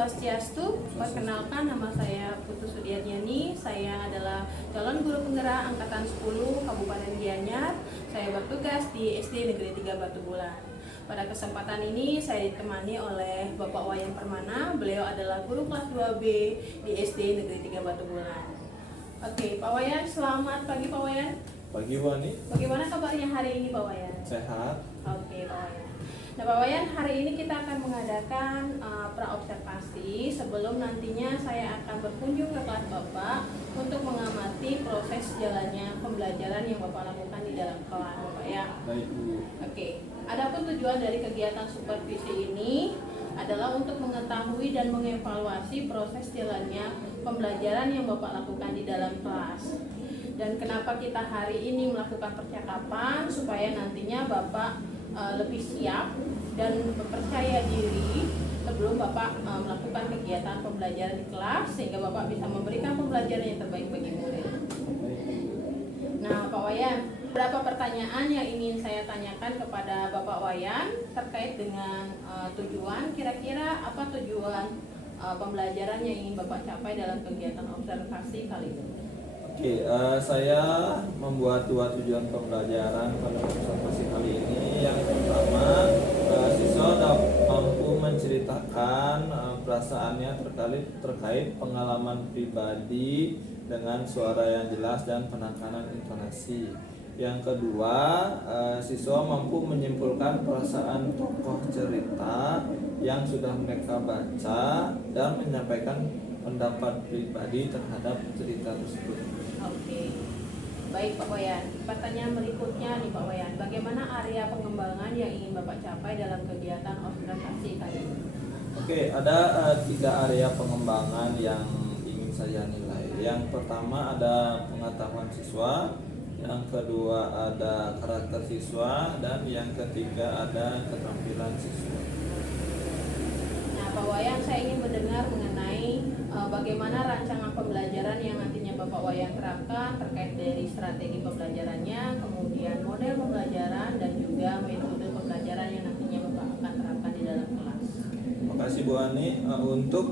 Swastiastu. Perkenalkan, nama saya Putu Sudiarnyani. Saya adalah calon guru penggerak angkatan 10 Kabupaten Gianyar. Saya bertugas di SD Negeri 3 Batu Bulan. Pada kesempatan ini saya ditemani oleh Bapak Wayan Permana. Beliau adalah guru kelas 2B di SD Negeri 3 Batu Bulan. Oke, Pak Wayan, selamat pagi Pak Wayan. Pagi Wani. Bagaimana kabarnya hari ini Pak Wayan? Sehat. Oke Pak Wayan. Nah Pak Wayan, hari ini kita akan mengadakan praobservasi sebelum nantinya saya akan berkunjung ke kelas Bapak untuk mengamati proses jalannya pembelajaran yang Bapak lakukan di dalam kelas Bapak ya. Baik Bu. Oke, adapun tujuan dari kegiatan supervisi ini adalah untuk mengetahui dan mengevaluasi proses jalannya pembelajaran yang Bapak lakukan di dalam kelas. Dan kenapa kita hari ini melakukan percakapan supaya nantinya Bapak lebih siap dan percaya diri sebelum Bapak melakukan kegiatan pembelajaran di kelas sehingga Bapak bisa memberikan pembelajaran yang terbaik bagi murid. Nah, Pak Wayan, beberapa pertanyaan yang ingin saya tanyakan kepada Bapak Wayan terkait dengan tujuan, kira-kira apa tujuan pembelajaran yang ingin Bapak capai dalam kegiatan observasi kali ini? Oke, saya membuat dua tujuan pembelajaran pada observasi kali ini. Yang pertama, siswa mampu menceritakan perasaannya terkait pengalaman pribadi dengan suara yang jelas dan penekanan intonasi. Yang kedua, siswa mampu menyimpulkan perasaan tokoh cerita yang sudah mereka baca dan menyampaikan pendapat pribadi terhadap cerita tersebut. Oke, baik Pak Wayan. Pertanyaan berikutnya nih Pak Wayan, bagaimana area pengembangan yang ingin Bapak capai dalam kegiatan observasi tadi? Oke, ada tiga area pengembangan yang ingin saya nilai. Yang pertama ada pengetahuan siswa, yang kedua ada karakter siswa, dan yang ketiga ada keterampilan siswa. Nah Pak Wayan, saya ingin mendengar mengenai bagaimana rancangan pembelajaran yang nantinya Bapak Wayan terapkan terkait dari strategi pembelajarannya, kemudian model pembelajaran, dan juga metode pembelajaran yang nantinya Bapak akan terapkan di dalam kelas. Terima kasih Bu Ani. Untuk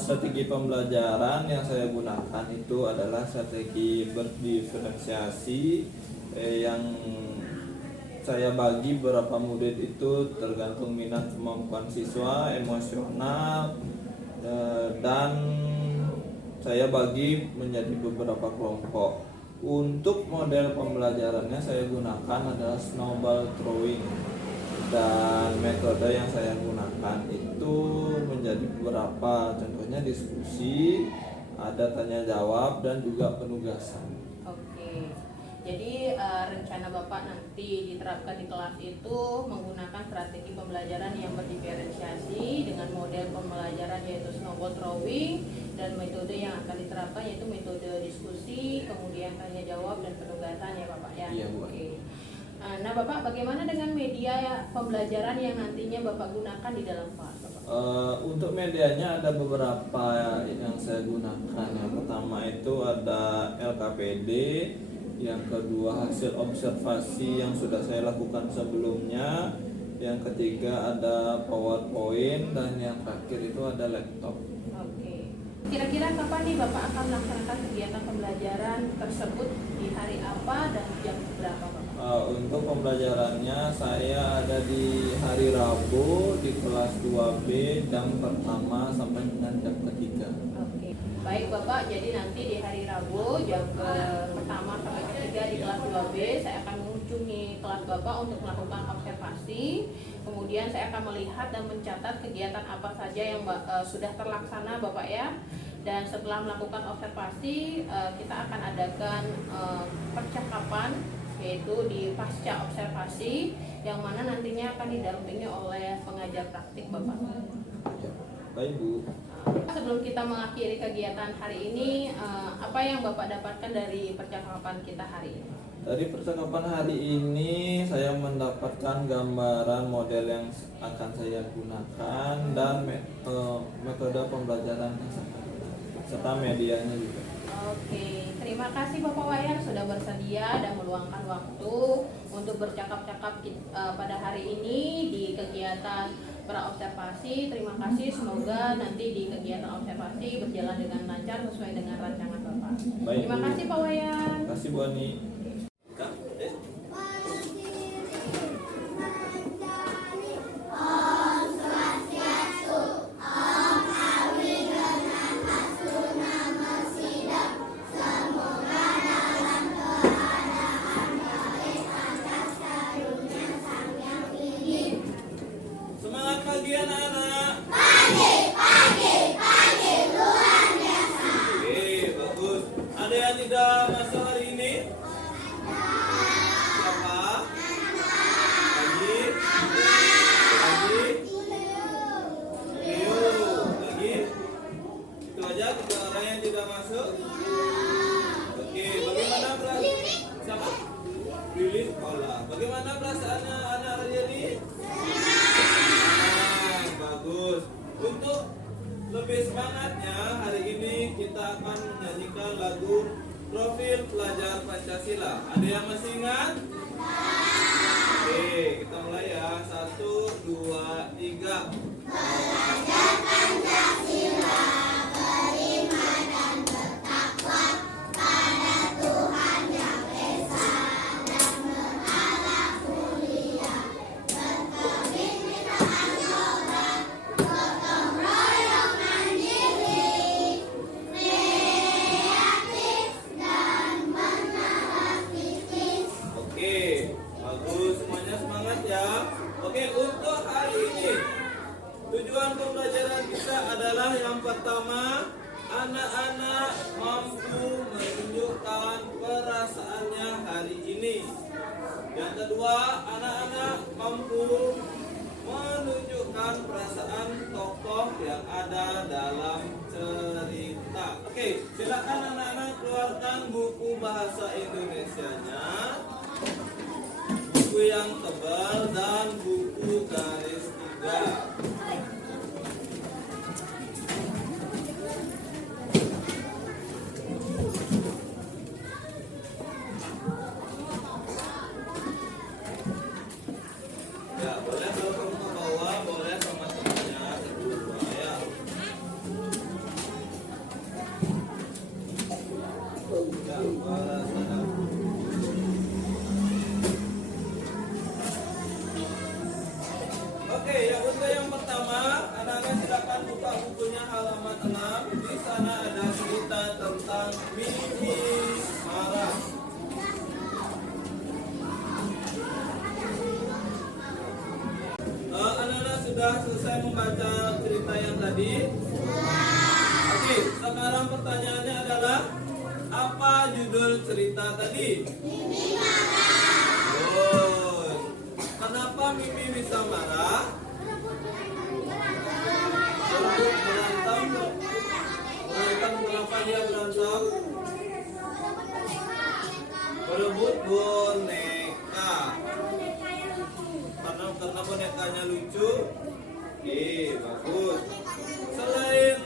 strategi pembelajaran yang saya gunakan itu adalah strategi berdiferensiasi yang saya bagi beberapa murid itu tergantung minat, kemampuan siswa, emosional, dan saya bagi menjadi beberapa kelompok. Untuk model pembelajarannya saya gunakan adalah snowball throwing, dan metode yang saya gunakan itu menjadi beberapa, contohnya diskusi, ada tanya jawab, dan juga penugasan. Oke, jadi rencana Bapak nanti diterapkan di kelas itu menggunakan strategi pembelajaran yang berdiferensiasi dengan model pembelajaran yaitu snowball throwing, dan metode yang akan diterapkan yaitu metode diskusi, kemudian tanya jawab, dan penugasan ya Bapak ya. Iya, Bu. Oke. Nah Bapak, bagaimana dengan media pembelajaran yang nantinya Bapak gunakan di dalam kelas Bapak? Untuk medianya ada beberapa yang saya gunakan. Yang pertama itu ada LKPD, yang kedua hasil observasi yang sudah saya lakukan sebelumnya, yang ketiga ada PowerPoint, dan yang terakhir itu ada laptop. Oke. Kira-kira kapan nih Bapak akan melaksanakan kegiatan pembelajaran tersebut, di hari apa dan jam berapa Bapak? Untuk pembelajarannya saya ada di hari Rabu di kelas 2B jam pertama sampai dengan jam ketiga. Oke. Baik Bapak, jadi nanti di hari Rabu jam pertama sampai ketiga di kelas 2B saya akan mengunjungi kelas Bapak untuk melakukan observasi. Kemudian saya akan melihat dan mencatat kegiatan apa saja yang sudah terlaksana Bapak ya. Dan setelah melakukan observasi, kita akan adakan percakapan yaitu di pasca observasi, yang mana nantinya akan didampingi oleh pengajar praktik Bapak. Ya, baik Bu. Sebelum kita mengakhiri kegiatan hari ini, apa yang Bapak dapatkan dari percakapan kita hari ini? Dari percakapan hari ini saya mendapatkan gambaran model yang akan saya gunakan dan metode pembelajaran yang saya gunakan, serta medianya juga. Oke, terima kasih Bapak Wayan sudah bersedia dan meluangkan waktu untuk bercakap-cakap pada hari ini di kegiatan berobservasi. Terima kasih, semoga nanti di kegiatan observasi berjalan dengan lancar sesuai dengan rancangan Bapak. Baik, Terima Bu. kasih Pak Wayan. Terima kasih Bu Ani. Semangat pagi anak-anak. Oke, bagus. Ada yang tidak masuk hari ini? Siapa? Lagi? Leo. Lagi? Itu aja 3 orang yang tidak masuk. Oke, bagaimana perasaan? Siapa? Lilith. Olah. Bagaimana perasaannya anak hari ini? Bagus. Untuk lebih semangatnya, hari ini kita akan menyanyikan lagu Profil Pelajar Pancasila. Ada yang masih ingat? Oke, kita mulai ya. 1, 2, 3. Oke, bagus, semuanya semangat ya. Oke, untuk hari ini tujuan pembelajaran kita adalah yang pertama, anak-anak mampu menunjukkan perasaannya hari ini. Yang kedua, anak-anak mampu menunjukkan perasaan tokoh yang ada dalam cerita. Oke, silakan anak-anak keluarkan buku bahasa Indonesianya, buku yang tebal dan buku garis tiga. Ya, boleh kalau kamu mau bawa, boleh sama temannya berdua ya. Ya, para sana. Oke, yang untuk yang pertama, anak-anak silakan buka bukunya halaman 6. Di sana ada cerita tentang Mimi marah. Anak-anak sudah selesai membaca cerita yang tadi? Oke, sekarang pertanyaannya adalah apa judul cerita tadi? Oh, kenapa Mimi bisa marah? Berebut berantem. Kenapa dia berantem? Berebut boneka. Karena bonekanya lucu. Bagus. Selain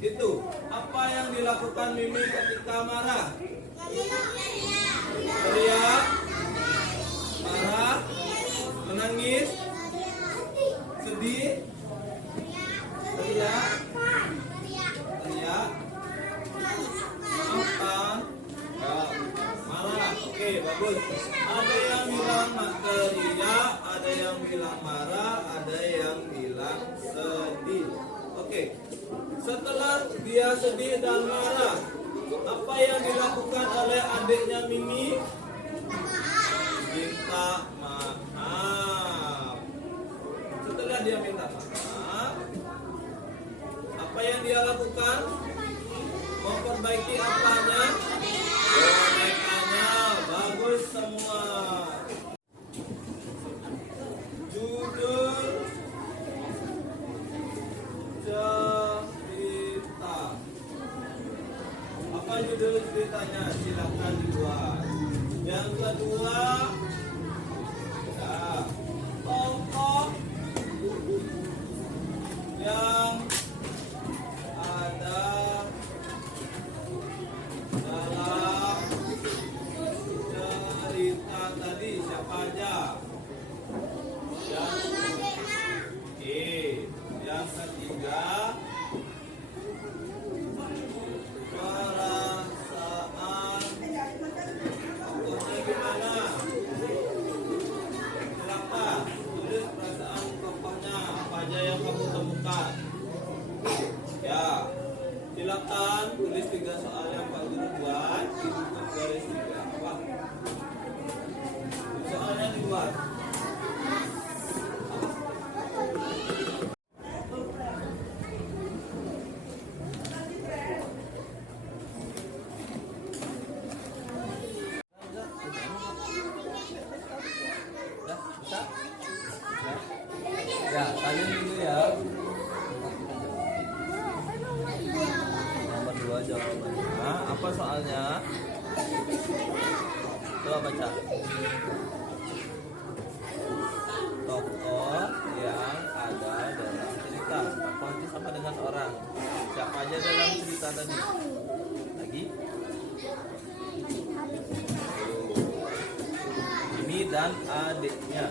itu, apa yang dilakukan Mimi ketika marah? Teriak, marah, menangis, sedih, teriak, apa? Marah. Oke, bagus. Ada yang bilang teriak, ada yang bilang marah, ada yang bilang sedih. Oke. Setelah dia sedih dan marah, apa yang dilakukan oleh adiknya Mimi? Minta maaf. Setelah dia minta maaf, apa yang dia lakukan? Memperbaiki apanya? Bonekanya. Bagus semua. Judul cerita. Apa judul ceritanya? Silakan dibuat. Yang kedua, ya, tokoh yang ada dalam cerita tadi siapa aja? dulu ya. Nomor 2 jawabannya. Apa soalnya? Coba baca. Tokoh yang ada dalam cerita. Tokoh itu sama dengan orang. Siapa aja dalam cerita tadi? Lagi? Ini dan adiknya.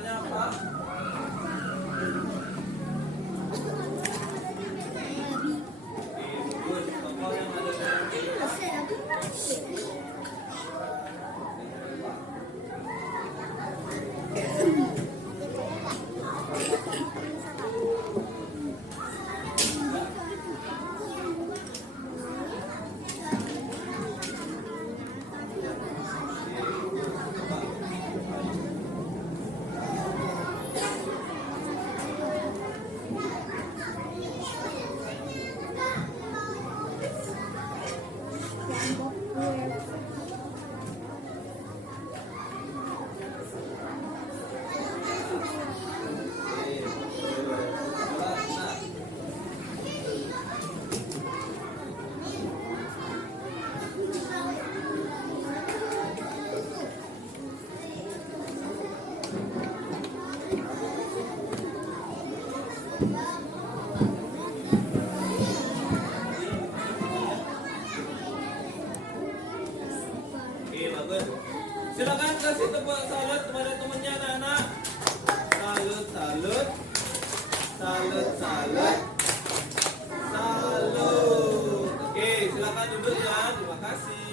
Tokohnya apa? Bagus. Tokoh yang ada dalam film apa? Oke, bagus. Silakan kasih tepuk salut kepada temannya anak-anak. Salut, salut. Salut, salut. Salut. Oke, silakan duduk ya. Terima kasih.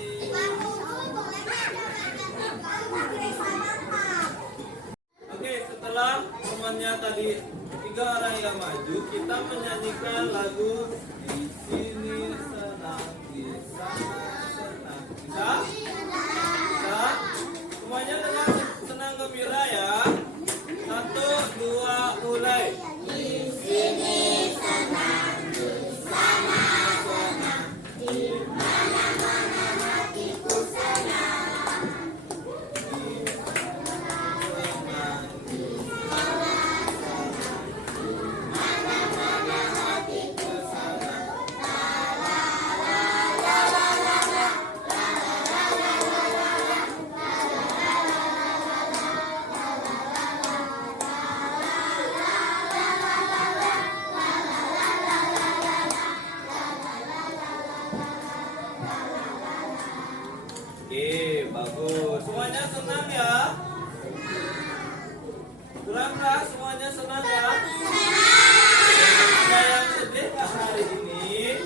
Oke, setelah temannya tadi 3 orang yang maju, kita menyanyikan lagu Di Sini Senang, di Sana Senang. Bisa? Bisa? Semuanya dengan senang gembira ya. 1, 2, mulai. Di sini senang, di sana senang, di mana-mana hatiku senang. Di mana senang, di sana senang, di mana-mana hatiku senang. Oke, bagus. Semuanya senang ya? Kurang-kurang semuanya senang ya? Ada yang sedih nggak hari ini?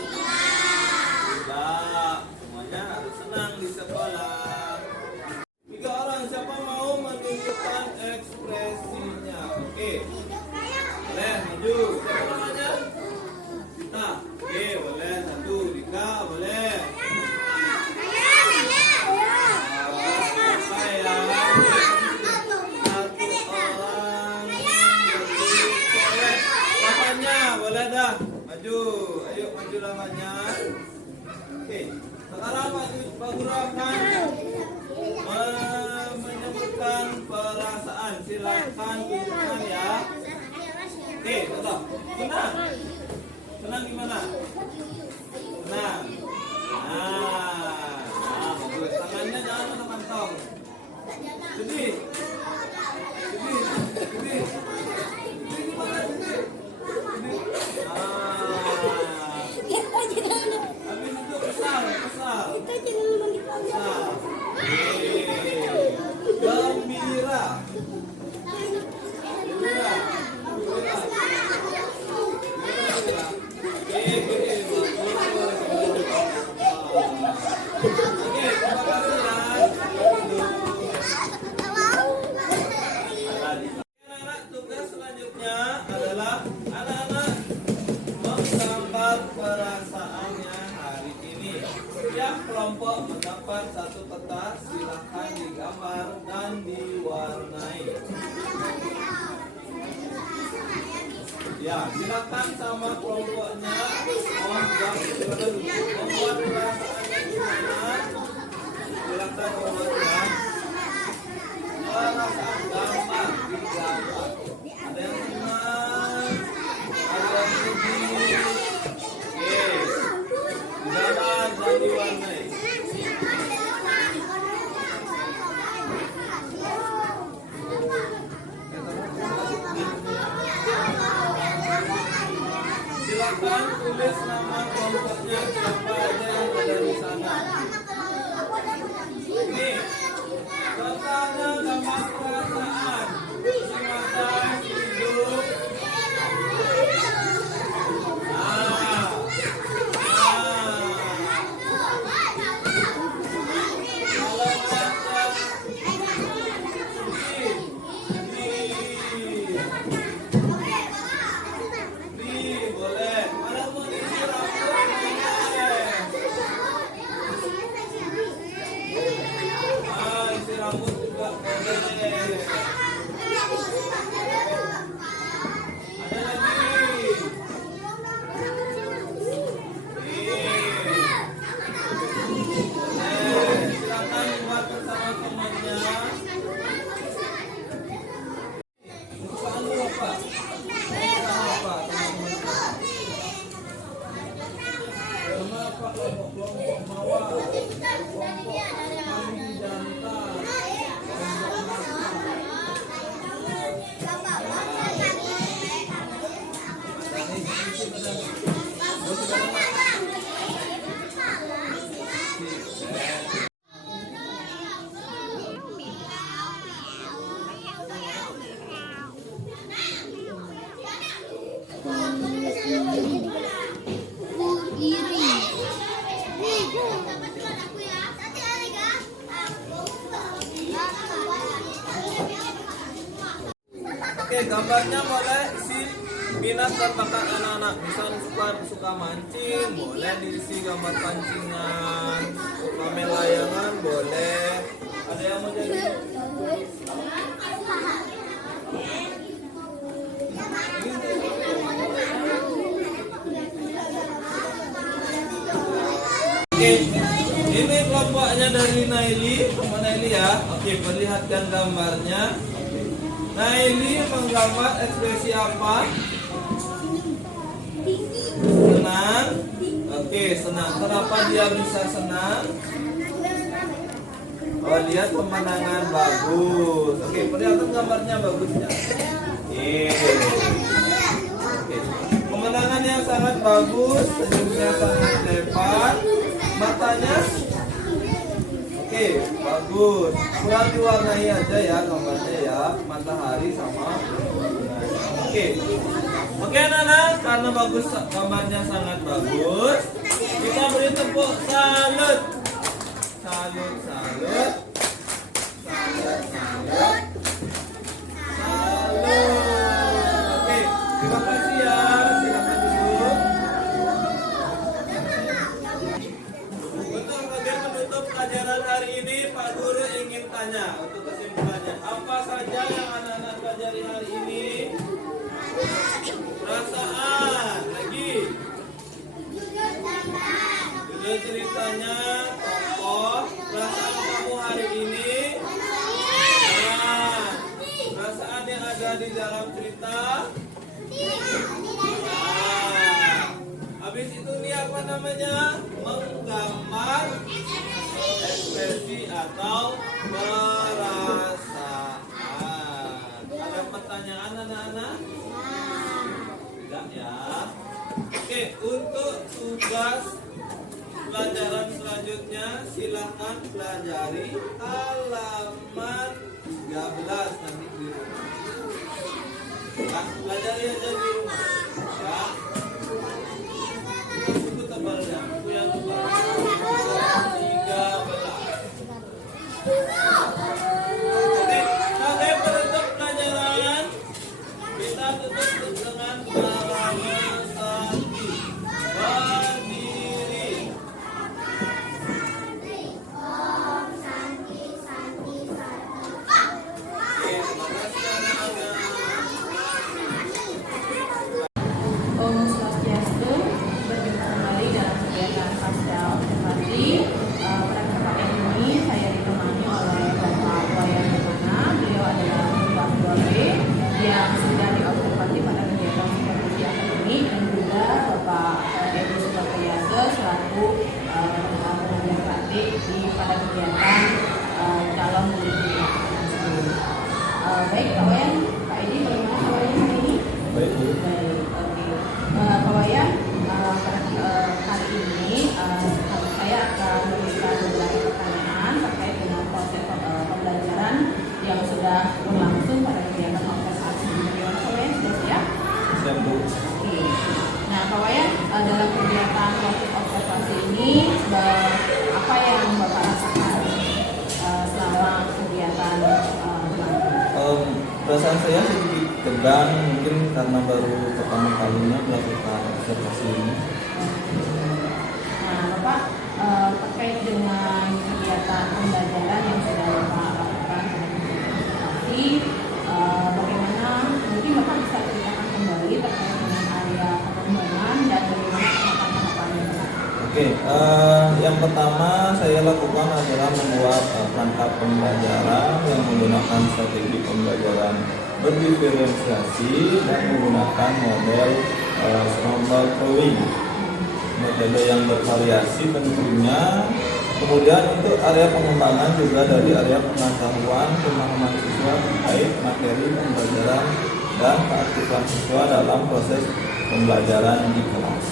Tidak. Semuanya harus senang di sekolah. 3 orang, siapa mau menunjukkan ekspresinya? Oke. Boleh, maju. Siapa namanya? Dita. Oke, boleh. 1, Dika, boleh. Boleh dah, maju, ayo maju lawannya. Oke, sekarang Pak Guru akan menyebutkan perasaan. Silakan tunjukkan ya. Oke, tetap. Senang, senang gimana? Senang. Nah, bagus. Tangannya jangan untuk kantong. Sedih, sedih, sedih. Habis itu kesal, kesal. Kesal. Gembira. Gembira. Gembira. Oke, terima kasih ya. Anak-anak, tugas selanjutnya adalah anak-anak menggambar perasaannya hari ini. Setiap kelompok mendapat 1 peta, silakan digambar dan diwarnai. Ya, silakan sama kelompoknya membuat perasaannya gimana. Silakan membuat perasaan gambar digambar. Ada yang senang, ada yang sedih. Oke, digambar dan diwarnai. Silakan tulis nama kelompoknya, siapa aja yang ada di sana. Nih, contohnya gambar perasaan. Oke, gambarnya boleh isi minat dan bakat anak-anak. Misal suka mancing, boleh diisi gambar pancingan. Suka main layangan, boleh. Ada yang mau jadi? Oke, ini kelompoknya dari Naili, teman Naili ya. Oke, perlihatkan gambarnya. Naili menggambar ekspresi apa? Senang. Oke, senang. Kenapa dia bisa senang? Oh, lihat pemandangan bagus. Oke, perlihatkan gambarnya bagusnya. Oke. Pemandangan yang sangat bagus, senyumnya sangat lebar, matanya. Oke, bagus. Kurang diwarnai aja ya gambarnya ya, matahari sama. Oke. Oke anak-anak, karena bagus gambarnya sangat bagus, kita beri tepuk salut. Salut, salut. Salut, salut. Salut. Oke, terima kasih ya. Silakan duduk. Untuk bagian menutup pelajaran hari ini, Pak Guru ingin tanya untuk kesimpulannya. Apa saja yang anak-anak pelajari hari ini? Perasaan. Lagi. Judul ceritanya tokoh. Perasaan kamu hari ini. Nah, perasaan yang ada di dalam cerita. Nah, habis itu nih apa namanya? Menggambar ekspresi atau perasaan. Ada pertanyaan anak-anak? Tidak ya. Oke, untuk tugas pelajaran selanjutnya silakan pelajari halaman 13 nanti di rumah. Nah, pelajari aja di rumah. Ya. Buku tebalnya, buku yang tebal. 13. Oke, sebagai penutup pelajaran kita tutup dengan Narama Sakti. Berdiri. Om Swastiastu, berjumpa kembali dalam kegiatan pasca observasi. Pada kesempatan ini saya ditemani oleh Bapak Wayan Bukana. Beliau adalah Bapak Dole yang sudah diobservasi pada kegiatan supervisi akademik, dan juga Bapak Edi Subapriyanto selaku pengajar praktik di pada kegiatan calon guru tersebut. Baik Pak Wayan, Pak Edi, bagaimana Pak Wayan hari ini? Baik, Bu. Baik, oke. Pak Wayan, pada hari ini saya akan memberikan beberapa pertanyaan terkait dengan proses pembelajaran yang sudah berlangsung pada kegiatan observasi. Bagaimana Pak Wayan, sudah siap? Siap, Bu. Oke. Nah, Pak Wayan, dalam kegiatan proses observasi ini, apa yang Bapak rasakan selama kegiatan berlangsung? Perasaan saya sedikit tegang, mungkin karena baru pertama kalinya melakukan observasi ini. Nah, Bapak terkait dengan kegiatan pembelajaran yang sudah Bapak lakukan pada observasi, bagaimana mungkin Bapak bisa ceritakan kembali terkait dengan area pengembangan dan bagaimana tahapan-tahapannya? Oke, yang pertama saya lakukan adalah membuat perangkat pembelajaran yang menggunakan strategi pembelajaran berdiferensiasi dan menggunakan model snowball drawing, metode yang bervariasi tentunya. Kemudian untuk area pengembangan juga dari area pengetahuan pemahaman siswa terkait materi pembelajaran dan keaktifan siswa dalam proses pembelajaran di kelas.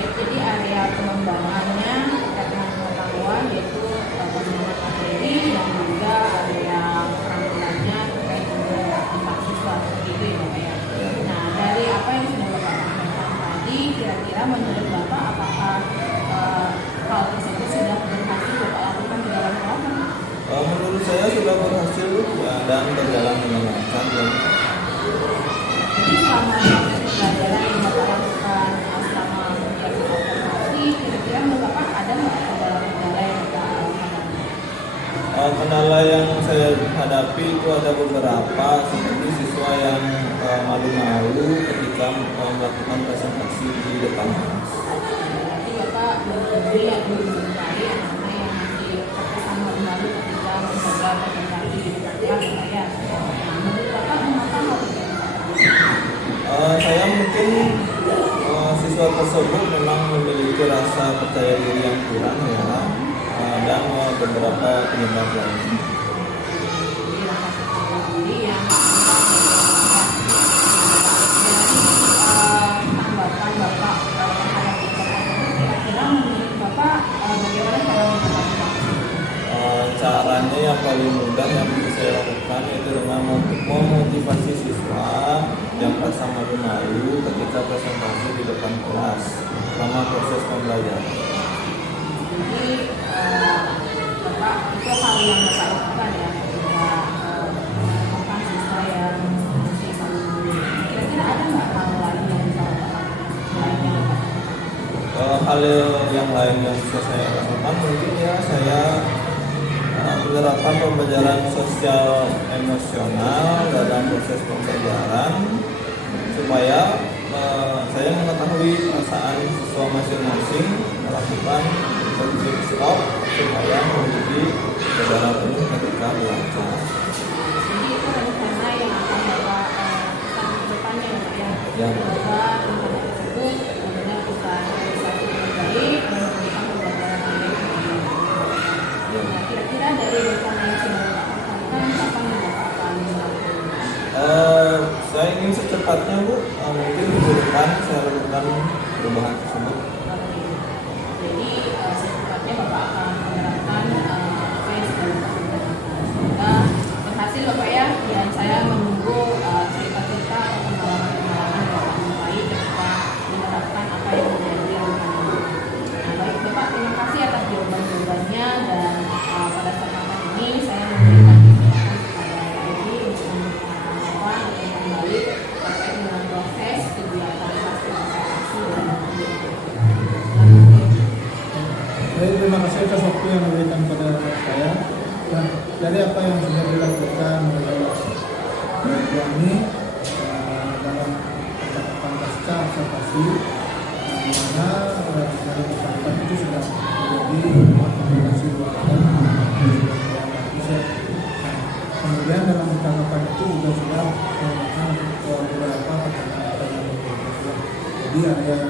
Baik, jadi area pengembangannya terkait dengan pengetahuan yaitu pengembangan materi dan juga area keterampilannya terkait dengan aktivitas siswa seperti itu ya Bapak ya. Nah, dari apa yang sudah Bapak sampaikan tadi, kira-kira menurut Bapak apakah hal tersebut sudah berhasil Bapak lakukan di dalam kelas? Menurut saya sudah berhasil ya, dan berjalan dengan lancar. Jadi selama pembelajaran yang Bapak lakukan selama kegiatan observasi, kira-kira menurut Bapak ada nggak kendala-kendala yang Bapak hadapi? Kendala yang saya hadapi itu ada beberapa, seperti siswa yang malu-malu ketika melakukan presentasi di depan kelas. Berarti Bapak lebih yang mencari anak-anak yang masih terkesan malu-malu ketika mencoba presentasi di depan kelas ya. Nah, menurut Bapak mengapa hal itu? Saya mungkin siswa tersebut memang memiliki rasa percaya diri yang kurang ya, dan beberapa penyebab lainnya. Jadi rasa percaya diri yang tanggapan Bapak terhadap observasi, kira-kira menurut Bapak bagaimana cara mengatasi? Caranya yang paling mudah yang bisa saya lakukan yaitu dengan memotivasi siswa yang merasa malu-malu ketika presentasi di depan kelas selama proses pembelajaran. Jadi Bapak itu hal yang Bapak lakukan ya ketika menemukan siswa yang masih malu-malu. Kira-kira ada nggak hal lain yang bisa Bapak lakukan? Hal yang lain yang bisa saya lakukan mungkin ya saya menerapkan pembelajaran sosial emosional dalam proses pembelajaran supaya saya mengetahui perasaan siswa masing-masing, melakukan positive stop supaya memiliki kesadaran penuh ketika belajar. Jadi itu rencana yang akan Bapak lakukan ke depannya ya Pak ya? Ya. Semoga rencana tersebut benar-benar bisa realisasi dengan baik dan memberikan pembelajaran yang baik. Ya. Nah, kira-kira dari rencana yang sudah Bapak lakukan, kapan yang Bapak akan melakukan? Saya ingin secepatnya Bu, mungkin minggu depan saya lakukan perubahan tersebut. Jadi secepatnya Bapak akan menerapkan apa yang sudah Bapak lakukan. Semoga berhasil Bapak ya, dan saya menunggu cerita-cerita atau pengalaman-pengalaman yang Bapak mulai ketika menerapkan apa yang menjadi rencana. Nah, baik Bapak, terima kasih atas jawaban-jawabannya, dan pada kesempatan ini saya memberikan kesempatan kepada Ibu untuk memberikan tanggapan atau kembali terkait dengan proses kegiatan kelas observasi dan Baik, terima kasih atas waktu yang diberikan pada saya. Dan dari apa yang sudah dilakukan oleh Ibu Ani dalam percakapan pasca observasi, di mana dari percakapan itu sudah menjadi rekomendasi buat kita. Kemudian dalam percakapan itu juga sudah melakukan beberapa percakapan. Jadi ada yang